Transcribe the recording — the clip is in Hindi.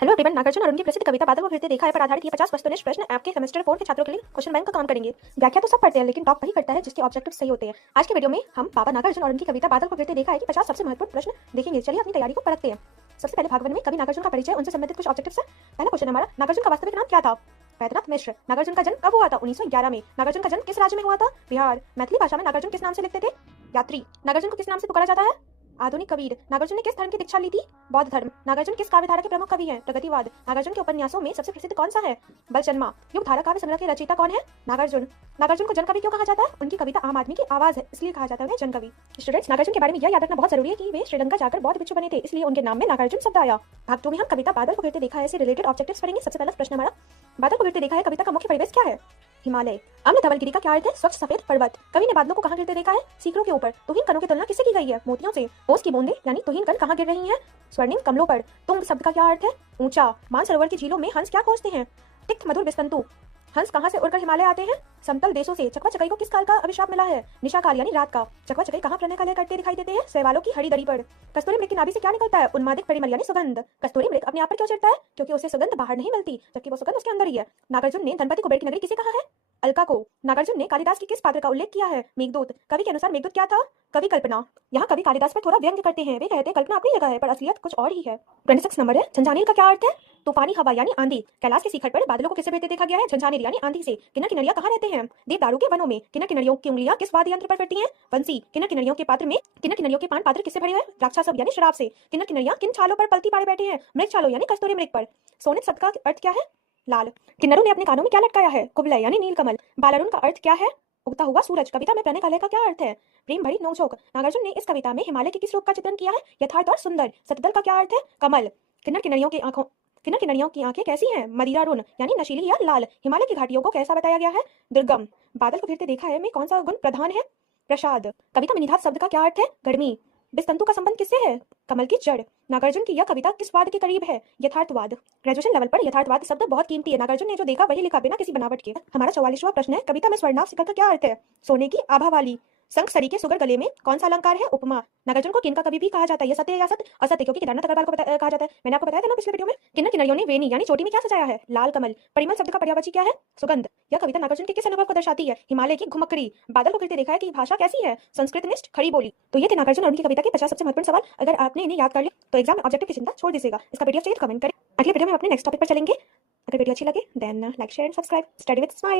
हेलो एवरीवन, नागार्जुन और उनकी प्रसिद्ध कविता बादल को फिरते देखा है पर आधारित ये 50 वस्तुनिष्ठ प्रश्न आपके सेमेस्टर 4 के छात्रों के लिए क्वेश्चन बैंक का काम करेंगे। व्याख्या तो सब पढ़ते हैं लेकिन टॉप वही करता है जिसके ऑब्जेक्टिव सही होते हैं। आज के वीडियो में हम बाबा नागार्जुन और उनकी कविता बादल को फिरते देखा है कि 50 सबसे महत्वपूर्ण प्रश्न देखेंगे। चलिए अपनी तैयारी को परखते हैं। सबसे पहले भाग 1 में कवि नागार्जुन का परिचय, उनसे संबंधित कुछ ऑब्जेक्टिव्स है। पहला क्वेश्चन हमारा, नागार्जुन का वास्तविक नाम क्या था? वैद्यनाथ मिश्र। नागार्जुन का जन्म कब हुआ था? 1911 में। नागार्जुन का जन्म किस राज्य में हुआ था? बिहार। मैथिली भाषा में नागार्जुन किस नाम से लिखते थे? यात्री। नागार्जुन को किस नाम से पुकारा जाता है? आधुनिक कबीर। नागार्जुन ने किस धर्म की दीक्षा ली थी? बौद्ध धर्म। नागार्जुन किस काव्यधारा के प्रमुख कवि हैं? प्रगतिवाद। नागार्जुन के उपन्यासों में सबसे प्रसिद्ध कौन सा है? बलचन्मा। युगधारा काव्य संग्रह के रचयिता कौन है? नागार्जुन। नागार्जुन को जनकवि क्यों कहा जाता है? उनकी कविता आम आदमी की आवाज है, इसलिए कहा जाता है उन्हें जनकवि। स्टूडेंट्स, नागार्जुन के बारे में यह याद रखना बहुत जरूरी है कि वे श्रीलंका जाकर बौद्ध भिक्षु बने थे, इसलिए उनके नाम में नागार्जुन शब्द आया। भाग 2 में हम कविता बादल को फिरते देखा है से रिलेटेड ऑब्जेक्टिव्स पढ़ेंगे। सबसे पहला प्रश्न हमारा, बादल को फिरते देखा है कविता का मुख्य परिवेश क्या है? हिमालय। अम्ल धवलगिरी का क्या अर्थ है? स्वच्छ सफेद पर्वत। कवि ने बादलों को कहाँ गिरते देखा है? सीकरों के ऊपर। तुहिन कणों की तुलना किससे की गई है? मोतियों से। ओस की बूंदें यानी तुहिन कण कहाँ गिर रही हैं? स्वर्णिम कमलों पर। तुंग शब्द का क्या अर्थ है? ऊंचा। मानसरोवर की झीलों में हंस क्या खोजते हैं? तिक्त मधुर बिस्तंतु। हंस कहाँ से उड़कर हिमालय आते हैं? समतल देशों से। चकवा चकई को किस काल का अभिशाप मिला है? निशा काल यानी रात का। चकवा चकई कहाँ प्रणय का लय करते दिखाई देते हैं? शैवालों की हरी दरी पर। कस्तूरी मृग की नाभि से क्या निकलता है? उन्मादिक परिमल यानी सुगंध। कस्तूरी मृग अपने आप पर क्यों चिढ़ता है? क्योंकि उसे सुगंध बाहर नहीं मिलती, जबकि वो सुगंध उसके अंदर ही है। नागार्जुन ने धनपति कुबेर की नगरी किसे कहा है? अलका को। नागार्जुन ने कालिदास की किस पात्र का उल्लेख किया है? मेघदूत। कवि के अनुसार मेघदूत क्या था? कवि कल्पना। यहाँ कवि कालिदास पर थोड़ा व्यंग्य करते हैं। वे कहते हैं कल्पना अपनी जगह है पर असलियत कुछ और ही है। 26 नंबर है, झंझानीर का क्या अर्थ है? तूफानी हवा यानी आंधी। कैलाश के शिखर पर बादलों को किससे बहते देखा गया है? झंझानीर यानी आंधी से। किन्नर किन्नरियां कहाँ रहते हैं? देवदारू के वनों में। किन्नर किन्नरियों की उंगलियां किस वाद्य यंत्र पर फिरती हैं? बंसी। किन्नर किन्नरियों के पान पात्र किससे भरे हैं? द्राक्षासव यानी शराब से। किन्नर किन्नरियां किन छालों पर पलती पाड़े बैठे हैं? मृग छालों यानी कस्तूरी मृग पर। सोनित शब्द का अर्थ क्या है? लाल। किन्नरों ने अपने कानों में क्या लटकाया है? कुवलय यानी नीलकमल। बालारुण का अर्थ क्या है? उगता हुआ सूरज। कविता में प्रणय का लय का क्या अर्थ है? प्रेम भरी नोकझोंक। नागार्जुन ने इस कविता में हिमालय के किस रूप का चित्रण किया है? यथार्थ और सुंदर। सतदल का क्या अर्थ है? कमल। किन्नर किन्नरियों की आंखें कैसी हैं? मदिरा रुन यानी नशीली या लाल। हिमालय की घाटियों को कैसा बताया गया है? दुर्गम। बादल को फिरते देखा है में कौन सा गुण प्रधान है? प्रसाद। कविता में निधात शब्द का क्या अर्थ है? गर्मी। बिस्तंतु का संबंध किससे है? कमल की जड़। नागार्जुन की यह कविता किस वाद के करीब है? यथार्थवाद। ग्रेजुएशन लेवल पर यथार्थवाद शब्द बहुत कीमती है। नागार्जुन ने जो देखा वही लिखा, बिना किसी बनावट के। हमारा 44वां प्रश्न है, कविता में स्वर्णाभ शिखर का क्या अर्थ है? सोने की आभा वाली। शंख सरी के सुगर गले में कौन सा अलंकार है? उपमा। नागार्जुन को किनका कवि भी कहा जाता है? यह सत्य है या सत्य? असत्य, क्योंकि केदारनाथ अग्रवाल को कहा जाता है। मैंने आपको बताया था ना पिछले वीडियो में। किन्नर किन्नरियों ने वेणी यानी चोटी में क्या सजाया है? लाल कमल। परिमल शब्द का पर्यायवाची क्या है? सुगंध। यह कविता नागार्जुन के किस अनुभव को दर्शाती है? हिमालय की घुमक्कड़ी। बादल को फिरते देखा है कि भाषा कैसी है? संस्कृतनिष्ठ, खड़ी बोली। तो ये थे नागार्जुन और उनकी कविता के 50 सबसे महत्वपूर्ण सवाल। अगर आपने इन्हें याद कर लिया तो एग्जाम में ऑब्जेक्टिव की चिंता छोड़ दीजिएगा। इसका पीडीएफ चाहिए तो कमेंट करें। अगले वीडियो में अपने नेक्स्ट टॉपिक पर चलेंगे। अगर वीडियो अच्छी लगे then like, share and subscribe. Study with smile.